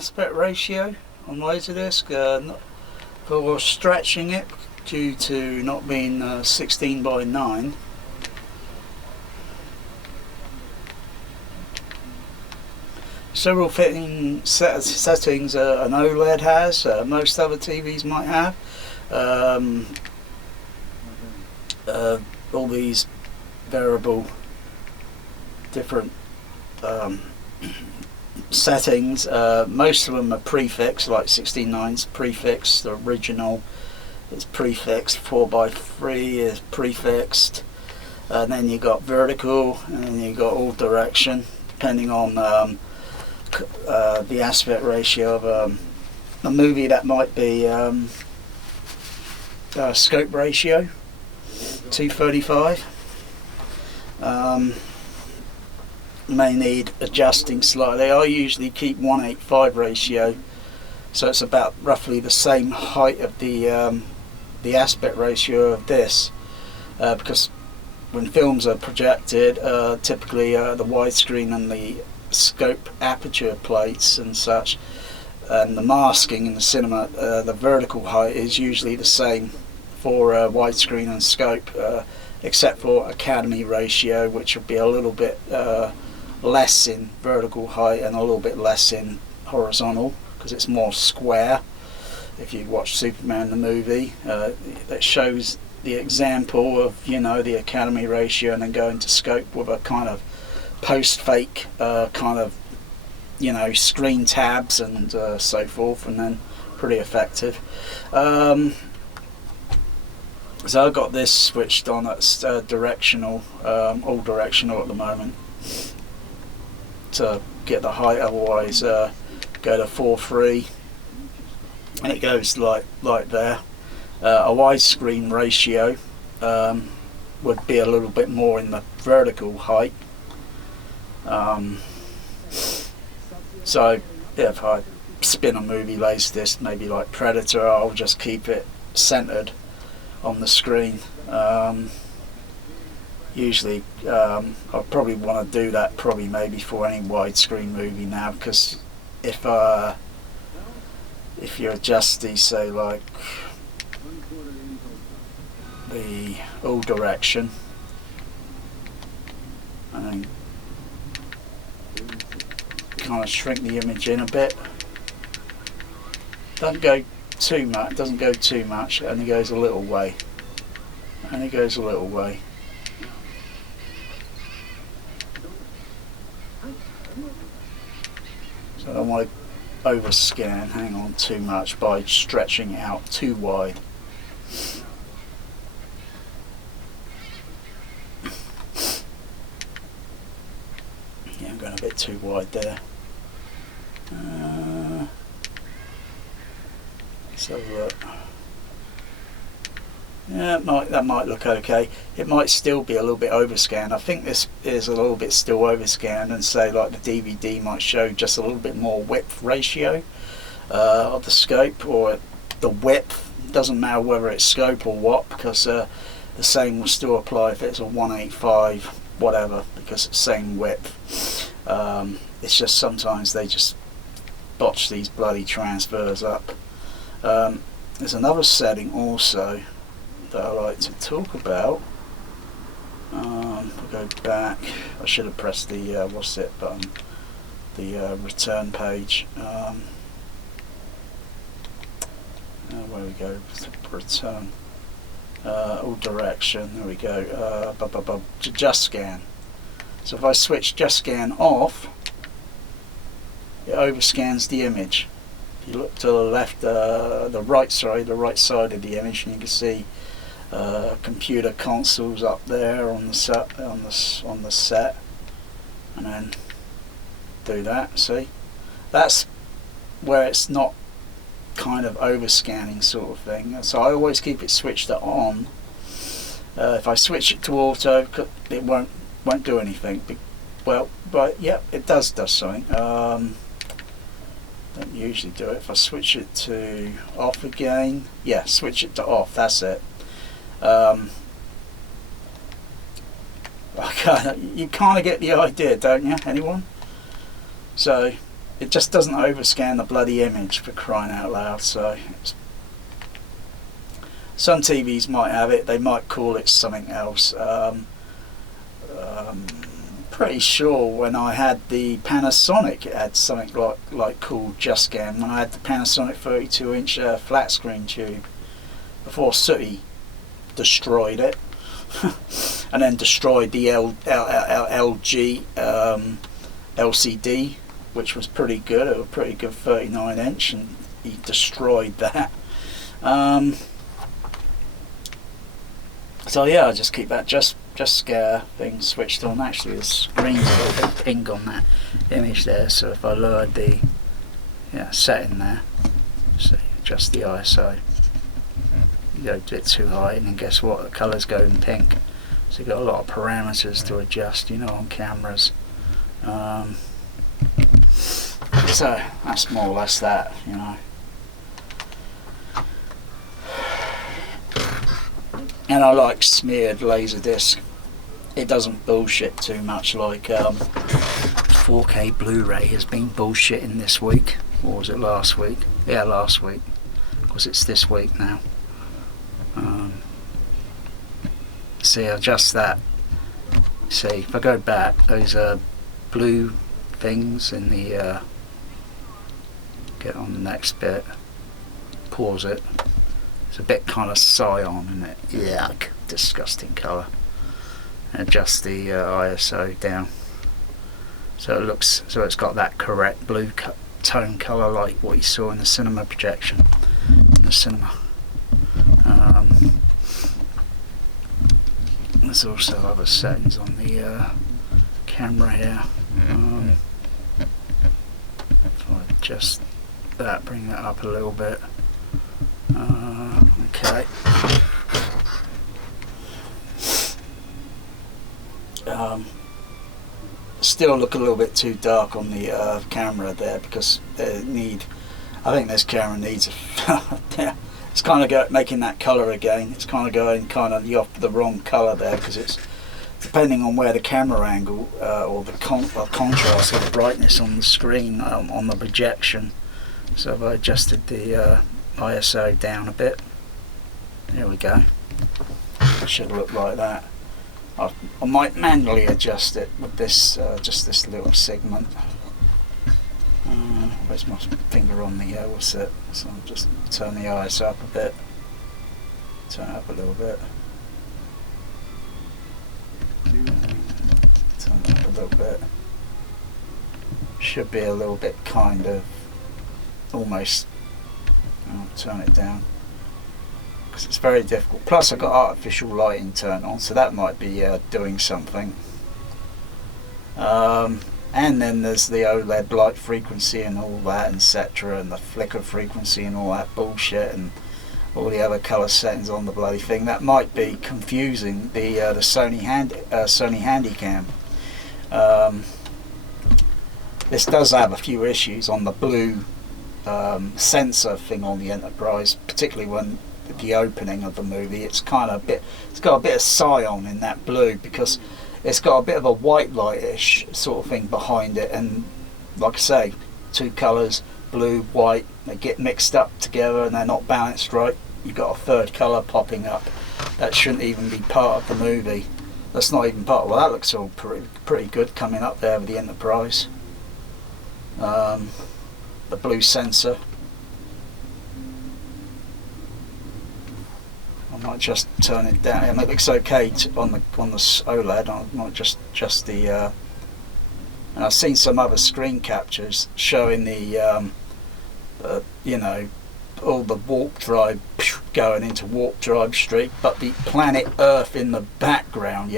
aspect ratio on Laserdisc for stretching it due to not being 16:9. Several fitting settings an OLED has, most other TVs might have. All these variable different settings, most of them are prefixed, like 16:9's prefixed, the original is prefixed, 4:3 is prefixed, and then you got vertical, and then you got all direction, depending on the aspect ratio of a movie. That might be scope ratio 235. May need adjusting slightly. I usually keep 1:85 ratio, so it's about roughly the same height of the aspect ratio of this, because when films are projected, typically the widescreen and the scope aperture plates and such, and the masking in the cinema, the vertical height is usually the same for widescreen and scope, except for Academy ratio, which would be a little bit less in vertical height and a little bit less in horizontal, because it's more square. If you watch Superman the movie, that shows the example of, you know, the Academy ratio, and then go into scope with a kind of post-fake kind of, you know, screen tabs and so forth, and then pretty effective. So I've got this switched on at directional, all directional at the moment, to get the height. Otherwise go to 4:3 and it goes like there. A widescreen ratio would be a little bit more in the vertical height. So if I spin a movie Laserdisc, maybe like Predator, I'll just keep it centered on the screen. Usually I probably want to do that maybe for any widescreen movie now, because if you adjust these, say like the all direction, and then kind of shrink the image in a bit, doesn't go too much, only goes a little way, so I don't want to overscan, hang on, too much by stretching it out too wide. Yeah, I'm going a bit too wide there. So yeah, that might look okay. It might still be a little bit overscanned. I think this is a little bit still overscanned, and say like the DVD might show just a little bit more width ratio of the scope, or the width. Doesn't matter whether it's scope or what, because the same will still apply if it's a 1:85 whatever, because it's same width. It's just sometimes they just botch these bloody transfers up. There's another setting also that I like to talk about. I'll go back. I should have pressed the what's it button, the return page. Where we go, return, all direction, there we go, just scan. So if I switch just scan off, it overscans the image. If you look to the left, the right side of the image, and you can see computer consoles up there on the set, and then do that. See, that's where it's not kind of overscanning sort of thing. So I always keep it switched to on. If I switch it to auto, it won't do anything. Well, but yeah, it does something. Don't usually do it. If I switch it to off again, yeah, switch it to off, that's it. You kind of get the idea, don't you, anyone? So it just doesn't overscan the bloody image, for crying out loud. So some TVs might have it, they might call it something else. Pretty sure when I had the Panasonic, it had something like called JustScan. When I had the Panasonic 32-inch flat screen tube, before Sooty destroyed it, and then destroyed the LG LCD, which was pretty good. It was a pretty good 39-inch, and he destroyed that. So yeah, I just keep that just scare thing switched on. Actually, the screen's a little bit pink on that image there, so if I lowered the setting there, so adjust the ISO, you go a bit too high, and then guess what, the colours go in pink. So you've got a lot of parameters to adjust, on cameras. So that's more or less that, And I like smeared Laserdisc. It doesn't bullshit too much like 4K Blu-ray has been bullshitting this week. Or was it last week? Yeah, last week. Because it's this week now. See, adjust that. See, if I go back, those blue things in the... get on the next bit. Pause it. It's a bit kind of cyan, isn't it? Yuck, disgusting colour. And adjust the ISO down, so it looks, so it's got that correct blue tone colour like what you saw in the cinema projection. In the cinema. There's also other settings on the camera here. If I adjust that, bring that up a little bit. Okay. Still look a little bit too dark on the camera there, because I think this camera needs it's kind of making that colour again. It's kind of going the wrong colour there, because it's depending on where the camera angle or the contrast or the brightness on the screen on the projection. So I've adjusted the ISO down a bit. There we go. It should look like that. I might manually adjust it with this, just this little segment. Where's my finger on the what's it? So I'll just turn the ISO up a bit. Turn it up a little bit. Turn it up a little bit. Should be a little bit kind of almost. I'll turn it down, because it's very difficult. Plus I've got artificial lighting turned on, so that might be doing something. And then there's the OLED light frequency and all that, etc., and the flicker frequency and all that bullshit, and all the other colour settings on the bloody thing. That might be confusing the Sony Handycam. This does have a few issues on the blue sensor thing on the Enterprise, particularly when the opening of the movie. It's got a bit of cyan in that blue, because it's got a bit of a white lightish sort of thing behind it, and like I say, two colours, blue, white, they get mixed up together and they're not balanced right. You've got a third colour popping up that shouldn't even be part of the movie. That's not even part. Well, that looks all pretty good coming up there with the Enterprise. The blue sensor. I might just turn it down. It looks okay on the OLED. I might just the. And I've seen some other screen captures showing the all the warp drive going into warp drive streak, but the planet Earth in the background,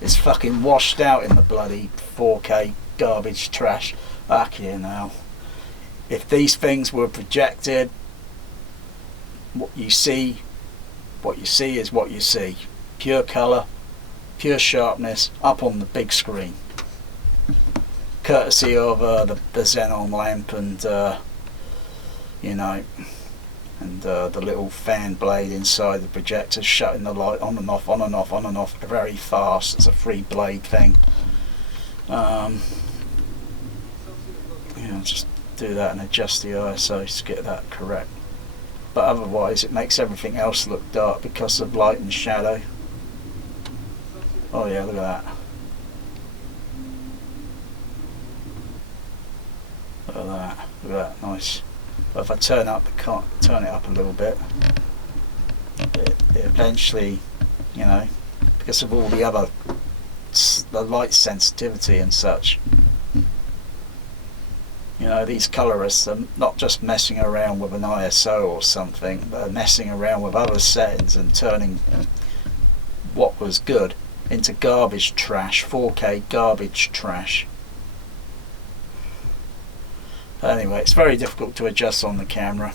is fucking washed out in the bloody 4K garbage trash. Fucking hell. If these things were projected, what you see is what you see. Pure colour, pure sharpness, up on the big screen. Courtesy of the xenon lamp and the little fan blade inside the projector, shutting the light on and off, on and off, on and off very fast. It's a 3-blade thing. Just do that and adjust the ISO to get that correct. But otherwise it makes everything else look dark because of light and shadow. Oh yeah, look at that. Look at that. Look at that. Nice. But if I turn it up a little bit, it eventually, you know, because of all the light sensitivity and such, you know, these colorists are not just messing around with an ISO or something, they're messing around with other settings and turning what was good into garbage trash, 4K garbage trash. Anyway, it's very difficult to adjust on the camera.